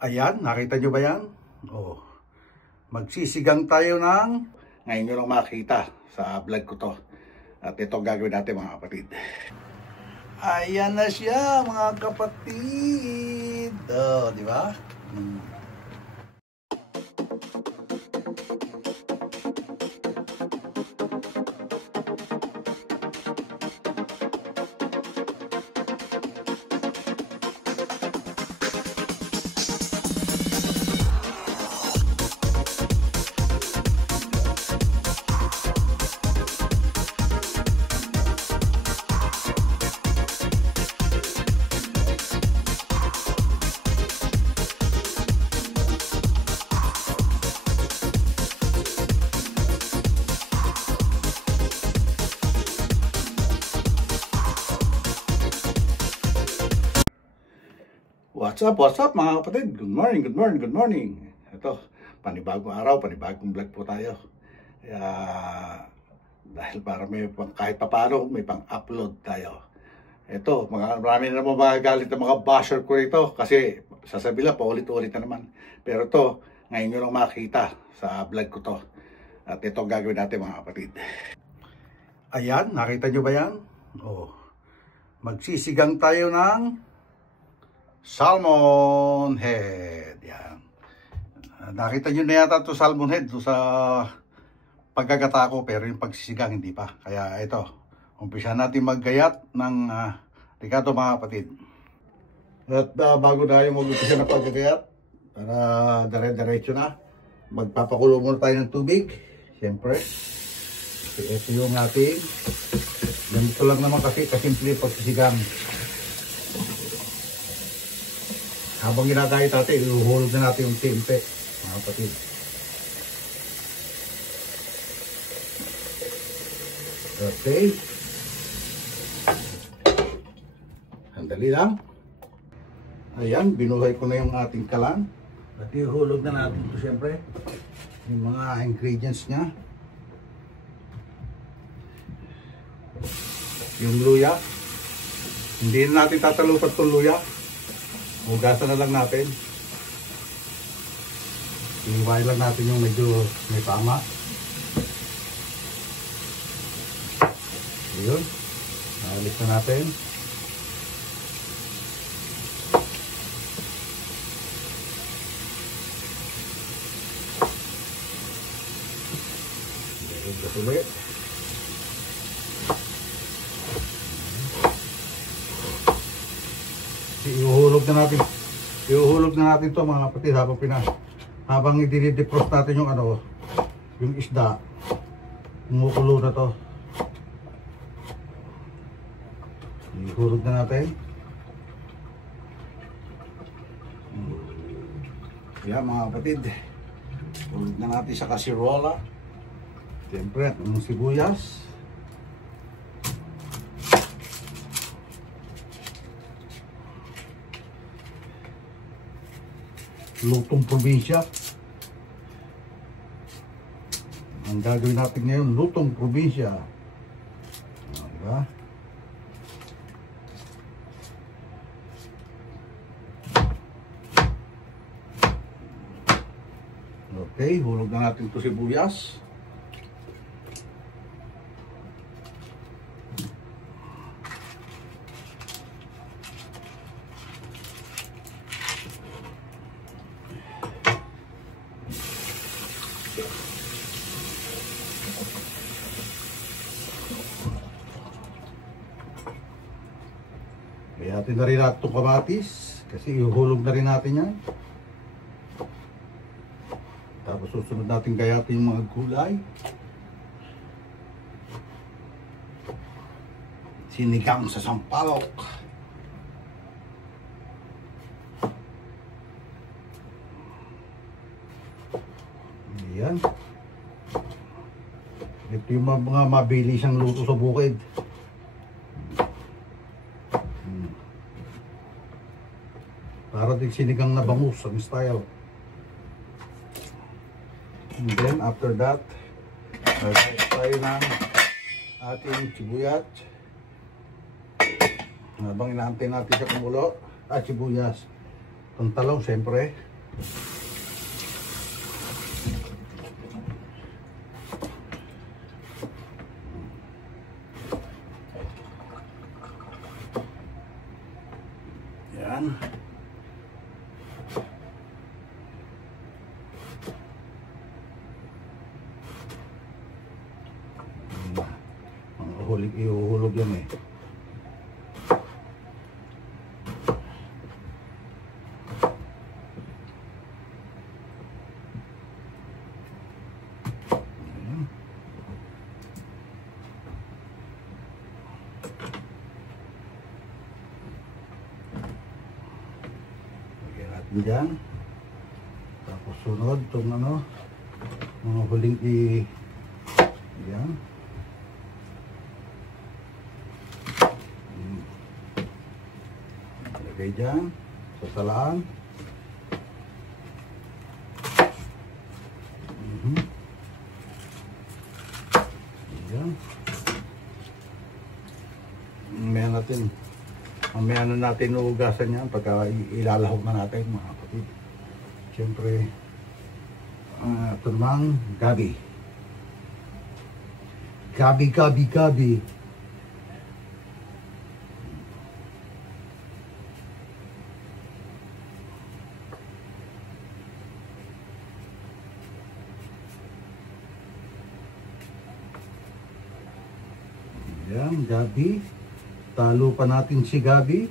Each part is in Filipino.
Ayan, nakita nyo ba yan? Oh, magsisigang tayo ng... Ngayon nyo lang makikita sa vlog ko to. At ito ang gagawin natin mga kapatid. Ayan na siya mga kapatid. Oh, di ba? What's up mga kapatid? Good morning, good morning, good morning. Ito, panibagong araw, panibagong vlog po tayo. Kaya, dahil para may kahit papano, may pang-upload tayo. Ito, marami na naman magagalit ng mga basher ko rito kasi sasabihin lang, paulit-ulit na naman. Pero ito, ngayon nyo lang makikita sa vlog ko to. At ito ang gagawin natin mga kapatid. Ayan, nakita nyo ba yan? Oh, magsisigang tayo ng salmon head. Yan. Nakita nyo na yata ito salmon head sa pagkagata ko, pero yung pagsisigang hindi pa. Kaya ito, umpisa natin maggayat ng Ricardo mga kapatid. At bago tayo mag-umpisa na paggagayat, para dire-diretso na, magpapakulo muna tayo ng tubig. Siyempre, ito yung ating, ganito lang naman kasi kasimple pagsisigang. Habang ginagayat natin, ihuhulog na natin yung timpe, mga kapatid. Okay. Sandali lang. Ayan, binuhay ko na yung ating kalan. At ihuhulog na natin ito siyempre. Yung mga ingredients niya. Yung luya. Hindi na natin tatalupat itong luya. Hugasan na lang natin. Iiwain lang natin yung medyo may tama. Ayun. Naalis na natin. Ayun, kasulit. Iuhulog na natin to mga kapatid habang i-defrost natin yung yung isda. Kumukulo na to. Iuhulog na natin. Yan mga kapatid. Hulog na natin sa kasirola. Siyempre, yung sibuyas. Lutong probinsya. Ang gagawin natin ngayon, lutong probinsya. Diba? Okay, hulog na natin ito sibuyas. Kaya natin na rin natin itong kamatis kasi ihuhulog na rin natin yan. Tapos susunod natin gayatin yung mga gulay. Sinigang sa sampalok. Ayan. Ito yung mga mabilis ang luto sa bukid. Para din sinigang na bangus ang style. And then after that, tayo ng ating sibuyat. Habang inaantay natin sa kumulo at sibuyas. Itong talong siyempre. Yan. Ihuhulog yan eh. Lagyan natin dyan. Tapos sunod itong ano, mga huling yan. Lagay dyan, sasalaan. Yan. Mamaya na natin uugasan yan pagka ilalahog na natin mga kapatid. Siyempre, ito namang gabi. Gabi. Yan, Gabi. Talo pa natin si Gabi.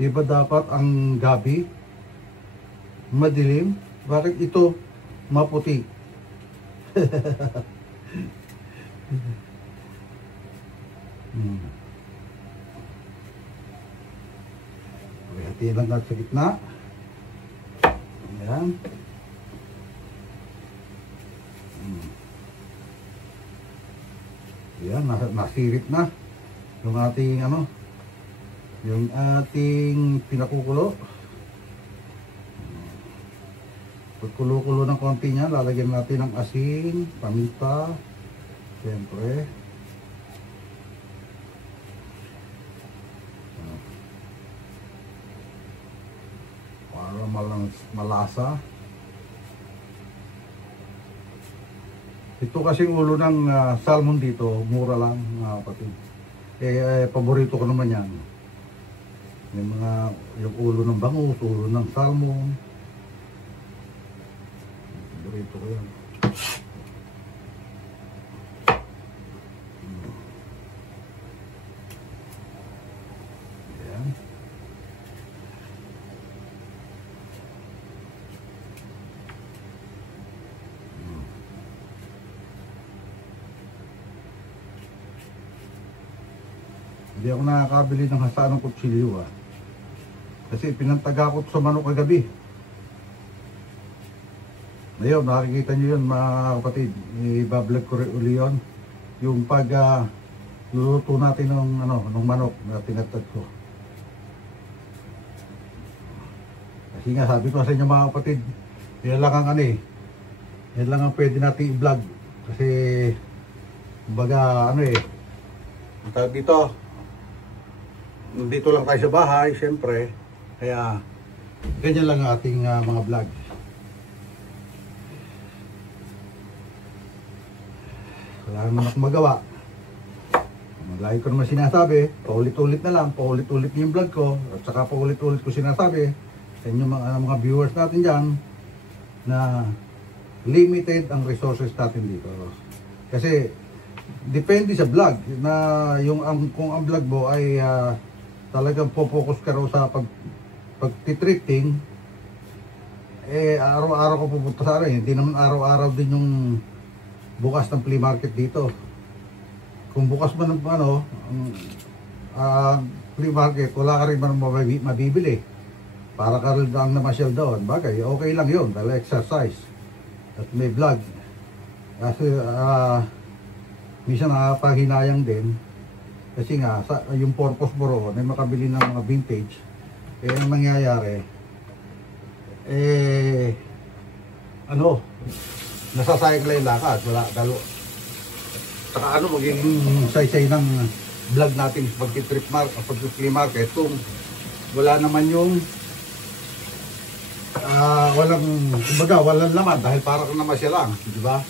Diba dapat ang Gabi madilim? Bakit ito maputi? Hati lang natin sa gitna. Ayan. Ayan, nasirit na yung ating ano, yung ating pinakukulo. Pagkulo-kulo ng konti niya, lalagyan natin ng asin, paminta, siyempre. Para malasa. Ito kasing ulo ng salmon dito, mura lang mga kapatid. Paborito ko naman yan. Yung ulo ng bangus, ulo ng salmon. Paborito ko yan. Ayan. Hindi ako nakakabili ng hasanang kutsilyo kasi pinantaga ko sa manok kagabi. Ngayon nakikita nyo yun mga kapatid, i-vlog ko rin uli yun yung pag luluto natin ng manok na tinatag ko. Kasi nga sabi ko sa inyo mga kapatid, yan lang ang yan lang ang pwede natin i-vlog kasi kumbaga ang tawag dito lang tayo sa bahay, siyempre. Kaya, ganyan lang ang ating mga vlog. Wala naman akong magawa. Lagi ko naman sinasabi, paulit-ulit na lang, paulit-ulit yung vlog ko, at saka paulit-ulit ko sinasabi sa inyo mga viewers natin dyan, na limited ang resources natin dito. Kasi, depende sa vlog, na kung ang vlog mo ay talagang po-focus ka raw sa pagtitreating, araw-araw ko pupunta sa hindi naman araw-araw din yung bukas ng flea market dito. Kung bukas man ng flea market, wala ka rin man mabibili para ka rin lang namasyal doon. Bagay, okay lang yun dahil exercise at may vlog kasi minsan nakapaghinayang din. Kasi nga, yung purpose mo roon ay makabili ng mga vintage. Ang nangyayari, nasasayang lang yung lakad. saka ano, magiging saysay ng vlog natin pag-trip market, pag-flea market kung wala naman yung kumbaga walang laman dahil parang naman siya lang, di ba?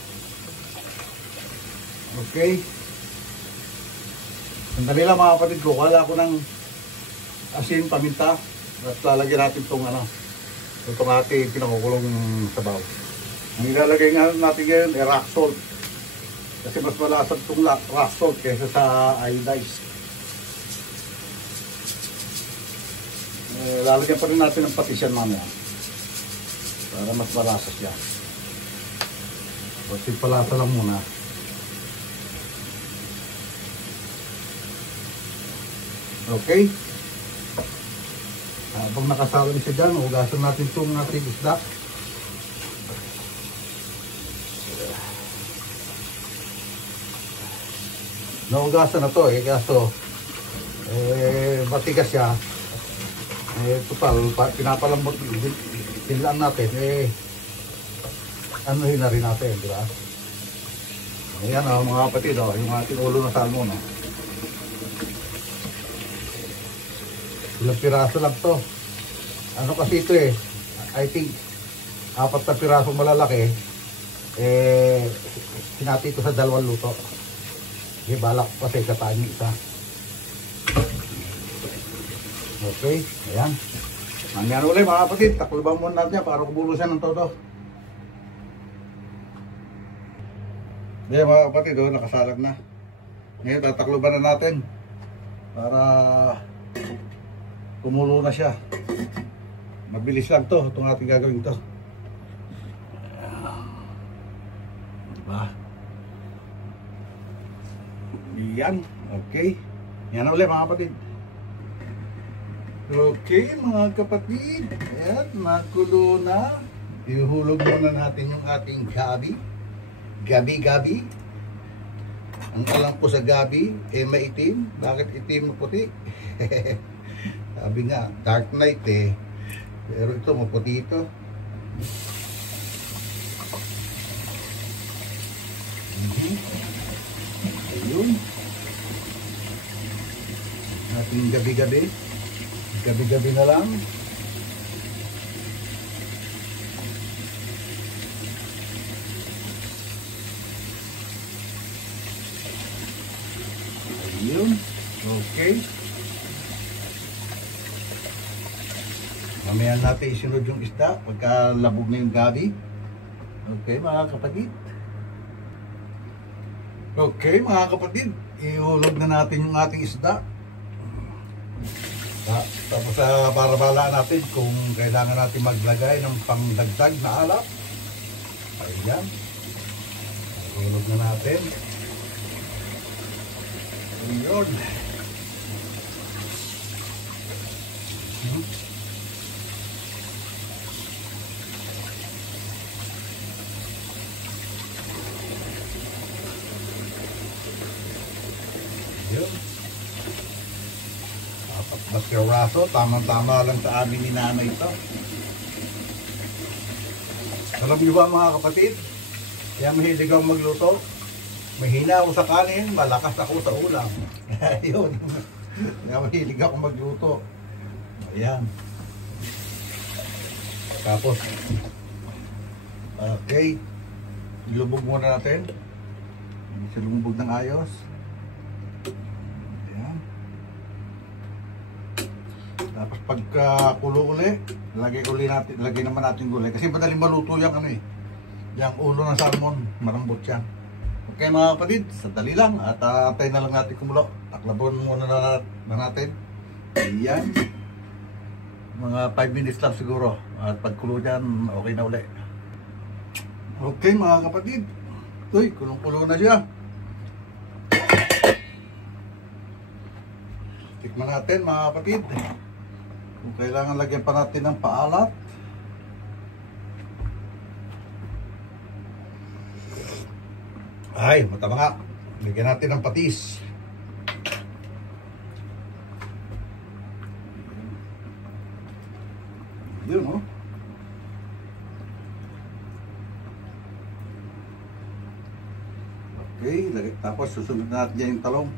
Okay. Sandali lang mga kapatid ko, wala ako ng asin, paminta at lalagyan natin itong itong ating pinakukulong sabaw. Ang ilalagay nga natin ngayon ay rock salt kasi mas malasag itong rock salt kaysa sa iodized. Lalagyan pa rin natin ng patis yan mamaya para mas malasa siya. Kasi palasa lang muna. Okay. Habang nakasalang siya dyan, hugasan natin itong ating isda. Nahugasan na to kaso matigas siya. Total, pinapalambot lang natin, anuhin na rin natin, di ba? Ayan mga kapatid, yung ating ulo na salmon. Ilang piraso lang to. Ano kasi ito I think 4 na piraso malalaki. Sinati ko sa 2 luto. Balak ko kasi kataan yung isa. Okay, ayan. Nangyari ulit mga kapatid, takluban muna natin para kubulusan ng todo. Ayan mga kapatid, nakasalag na. Ngayon tatakluban na natin para kumulo na siya. Mabilis lang to, itong ating gagawin to. Diba? Yan, okay. Yan na ulit mga kapatid. Okay mga kapatid, ayan, nakulo na. Ihulog muna natin yung ating gabi. Gabi. Ang alam ko sa gabi, maitim. Bakit itim na puti? Sabi nga, dark night pero ito maputi ito. Ayun. Ating gabi-gabi na lang. Ayun. Okay. Mamaya natin isunod yung isda pagka labog na yung gabi. Okay mga kapatid. Okay mga kapatid, ihulog na natin yung ating isda. Tapos para balaan natin kung kailangan natin maglagay ng pangdagdag na alak. Ayan. Ihulog na natin. Ayun. Yun. 4 na piraso, tamang-tama lang sa amin ni nanay ito. Alam niyo ba mga kapatid, kaya mahilig akong magluto. Mahina ako sa kanin, malakas ako sa ulam. Yun. Kaya mahilig akong magluto. Ayan. Tapos, okay, ilubog muna natin. Silubog ng ayos. Tapos pagka-kulo uli, lagay naman natin gulay. Kasi madaling maluto yung yung ulo ng salmon, marambot yan. Okay mga kapatid, sandali lang at antay na lang natin kumulo. Taklabon muna na natin. Ayan. Mga 5 minutes lang siguro. At pagkulo dyan, okay na uli. Okay mga kapatid. Uy, kulong-kulo na siya. Tikman natin mga kapatid. Kung kailangan lagyan pa natin ng paalat. Ay, mataba nga. Lagyan natin ng patis. Yun, oh. Okay, Tapos susunod natin dyan yung talong.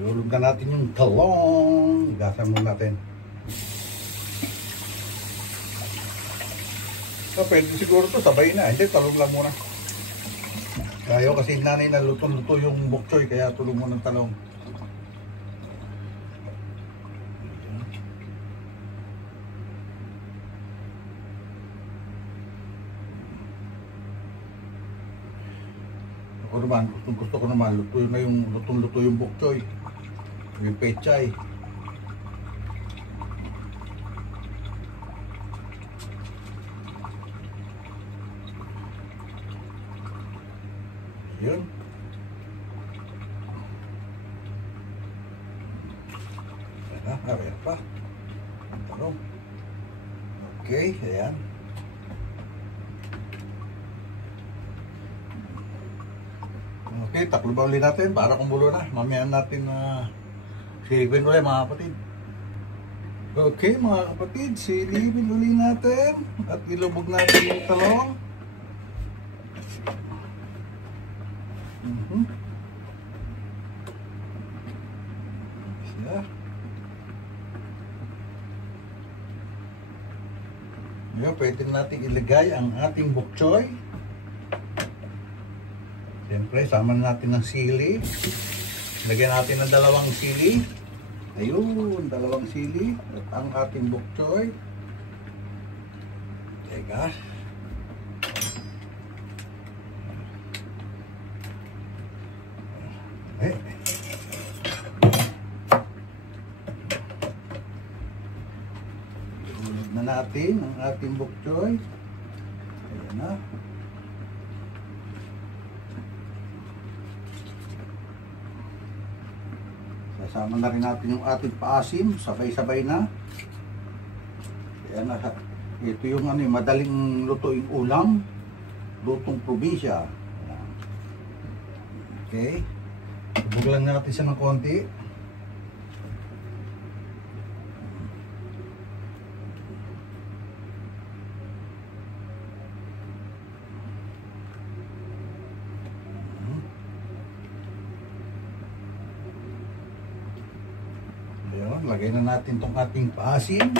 Iulog na natin yung talong. Igasan muna natin. So, pwede siguro to sabay na. Hindi, talong lang muna. Ayaw kasi nanay na luto-luto yung bok choy, kaya tulong mo ng talong. Ako naman, gusto ko naman luto yung bok choy, yung pechay. Yun. Ayan pa. Talong. Okay, ayan. Okay, taklo ba ulit natin para kumulo na. Mamaya natin silipin ulit mga kapatid. Okay mga kapatid, silipin ulit natin at ilubog natin yung talong. Ngayon, pwede natin ilagay ang ating bok choy. Siyempre, sama natin ng sili. Lagyan natin ng dalawang sili. Ayun, dalawang sili. At ang ating bok choy. Teka. Ulog na natin ang ating bok choy. Ayan na. Kasama na rin natin yung ating paasim, sabay-sabay na. Ayan na, ito yung madaling lutuing ulam, lutong probinsya. Ayan. Okay, ibug lang natin siya ng konti. Lagay na natin itong ating paasim.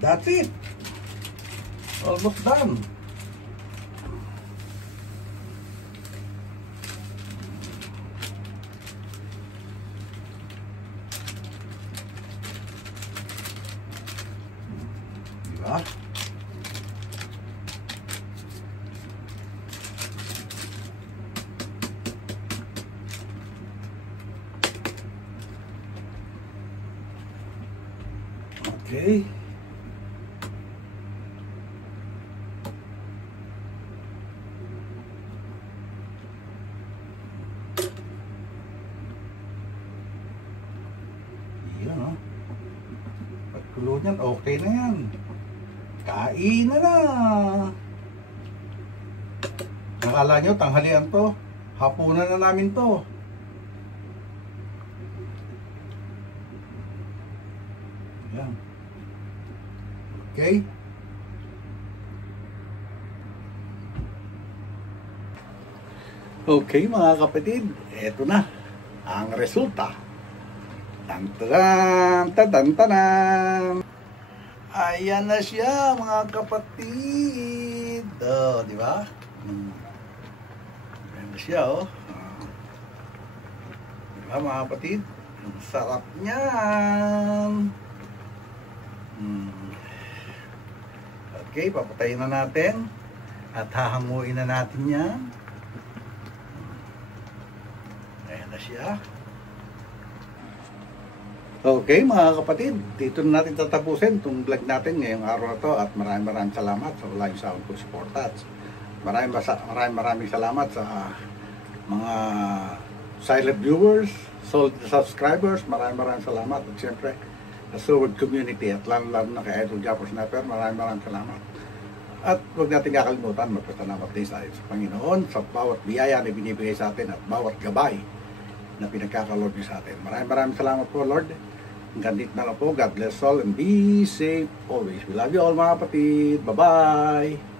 That's it. Almost done. Diba? Okay. Yan o. Pagkulo niyan, okay na yan. Kain na na. Nakala nyo, tanghalian to. Hapunan na namin to. Yan. Okay? Okay mga kapatid, eto na ang resulta. Tantaran, tatantanan. Ayan na siya mga kapatid. Oh, di ba? Ayan na siya oh. Di ba mga kapatid? Ang sarap niyan. Okay, papatayin na natin at hahanguin na natin yan. Ayan na siya. Okay mga kapatid, dito na natin tatapusin itong vlog natin ngayong araw na to at maraming salamat sa wala yung sound ko supportats. Maraming salamat sa mga silent viewers, solid subscribers, maraming salamat at siyempre sa Sword community at lalo na kay Idol Japper Sniper, maraming salamat. At huwag natin kakalimutan, magpasalamat din sa Panginoon sa bawat biyaya na binibigay sa atin at bawat gabay na pinagkakalord niyo sa atin. Maraming salamat po Lord. Hanggang dito na lang po. God bless all and be safe always. We love you all mga kapatid. Bye-bye!